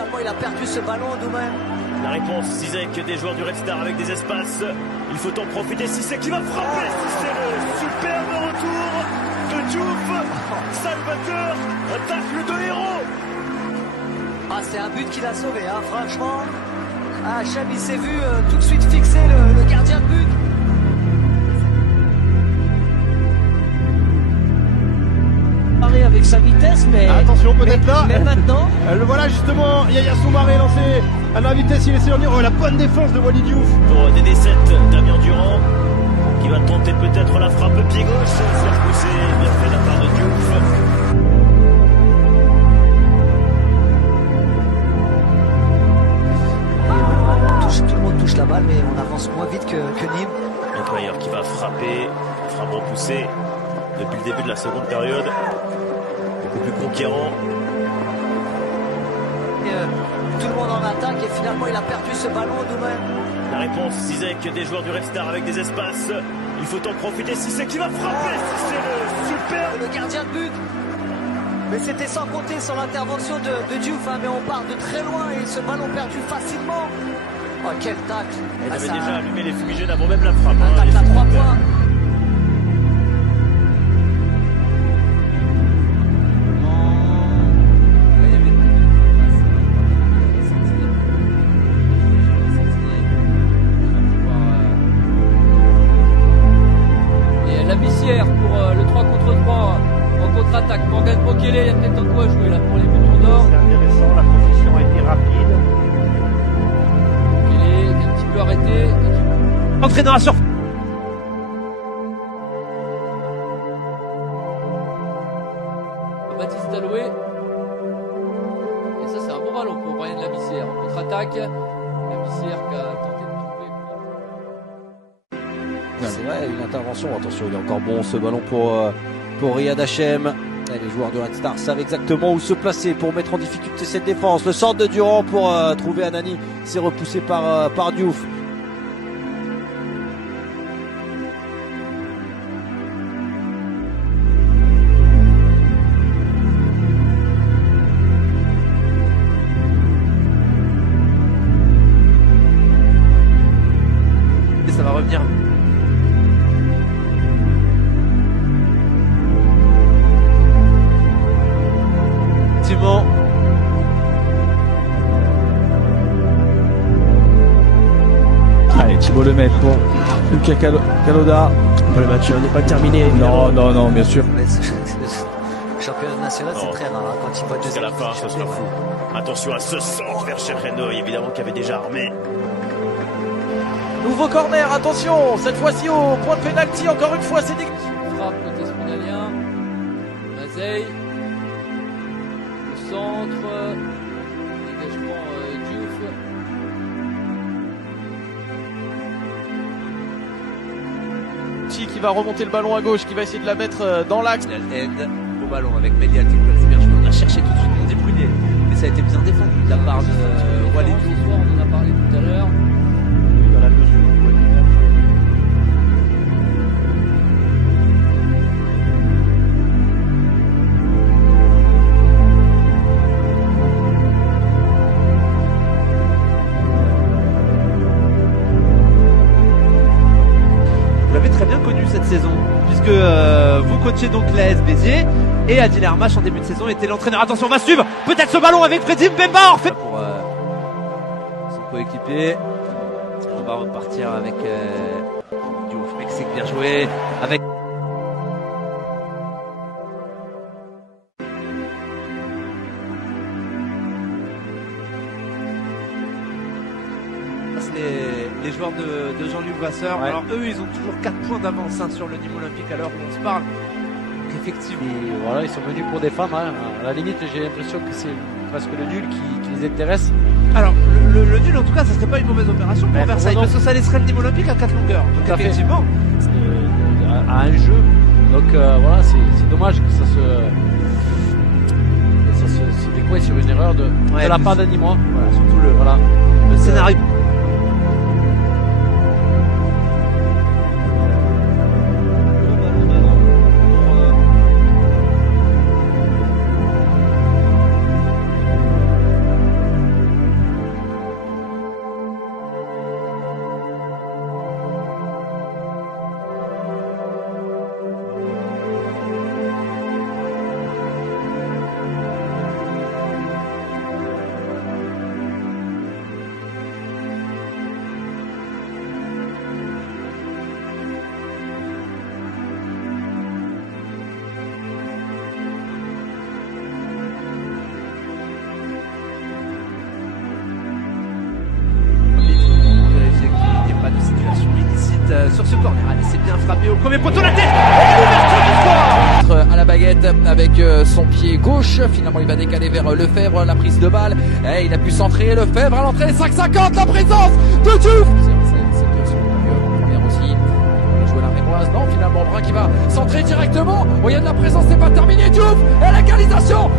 finalement il a perdu ce ballon Doumen. La réponse, Zizek, des joueurs du Red Star avec des espaces. Il faut en profiter. Cissé qui va frapper. C'est le superbe retour de Diouf. Salvateur, un tacle de héros. Ah, c'est un but qu'il a sauvé, hein, franchement. Ah, Hachem, il s'est vu tout de suite fixer le gardien de but. Avec sa vitesse, mais attention, peut-être là. Mais maintenant, le voilà justement. Yaya Soumaré lancé à la vitesse, il essaie de venir. Oh, la bonne défense de Wally Diouf. Pour DD7, Damien Durand qui va tenter peut-être la frappe pied gauche. C'est repoussé, bien fait de la part de Diouf. Tout le monde touche la balle, mais on avance moins vite que Nîmes. Nettoyeur qui va frapper, frappe repoussée depuis le début de la seconde période. Beaucoup plus conquérant. Tout le monde en attaque et finalement il a perdu ce ballon Doumen. La réponse, Zizek, des joueurs du Red Star avec des espaces. Il faut en profiter. Cissé qui va frapper. C'est le superbe. Le gardien de but. Mais c'était sans compter sur l'intervention de Diouf, hein, mais on part de très loin et ce ballon perdu facilement. Oh, quel tacle. Il avait déjà allumé les fumigènes avant même la frappe. Un tacle à 3 points. Pour le 3 contre 3 en contre-attaque. Morgan Bokele, il y a peut-être un coup à jouer là pour les boutons d'or. C'est intéressant, la transition a été rapide. Bokele est un petit peu arrêté. Entrée dans la surface. Baptiste Alloué. Et ça c'est un bon ballon pour Brian Labissière en contre-attaque. Labissière qui a tenté de trouver. C'est vrai, une intervention, attention, il est encore bon ce ballon pour Riyad Hachem. Et les joueurs de Red Star savent exactement où se placer pour mettre en difficulté cette défense. Le centre de Durand pour trouver Anani, c'est repoussé par Diouf. Et ça va revenir. Allez, Thibaut Lemaitre pour Lucas Kaloda. Le match n'est pas terminé. Non, bien sûr. Championnat national, c'est très rare, hein, quand il voit deux Jusqu'à la fin, ce sera fou. Attention à ce centre vers Cherrenoy, évidemment, qui avait déjà armé. Nouveau corner, attention, cette fois-ci au point de pénalty, encore une fois, c'est des... Frappe côté Spinalien. Mazey. Le centre. Dégagement Diouf. Qui va remonter le ballon à gauche, qui va essayer de la mettre dans l'axe. Au ballon avec Mediatic, c'est bien joué. On a cherché tout de suite, on débrouillé. Mais ça a été bien défendu de la part de Wally Diouf. Ce soir, on en a parlé tout à l'heure. Dans la mesure où il est bien joué. Vous l'avez très bien connu cette saison, puisque vous coachez donc l'AS Béziers et Adil Hermach en début de saison était l'entraîneur. Attention, on va suivre peut-être ce ballon avec Freddy Mbemba pour son coéquipier. On va repartir avec Diouf, Mexique bien joué avec les joueurs de Jean-Luc Vasseur. Ouais. Alors eux, ils ont toujours 4 points d'avance sur le Nîmes Olympique à l'heure où on se parle. Donc, effectivement. Et voilà, ils sont venus pour des femmes. Hein. À la limite, j'ai l'impression que c'est presque le nul qui les intéresse. Alors le nul, en tout cas, ça serait pas une mauvaise opération pour Versailles, non. parce que ça laisserait le Nîmes Olympique à 4 longueurs. Donc Tout à fait. effectivement. À un jeu. Donc voilà, c'est dommage que ça se découle sur une erreur de la part d'un Nîmois. Voilà, surtout Le scénario. sur ce corner. Allez, c'est bien frappé au premier poteau, la tête et l'ouverture du score. À la baguette avec son pied gauche, finalement il va décaler vers Lefebvre, la prise de balle, et il a pu centrer Lefebvre à l'entrée, 5,50, la présence de Diouf. C'est en première aussi, il va jouer la Rémoise, non finalement Brun qui va centrer directement, il y a de la présence, c'est pas terminé, Diouf, et l'égalisation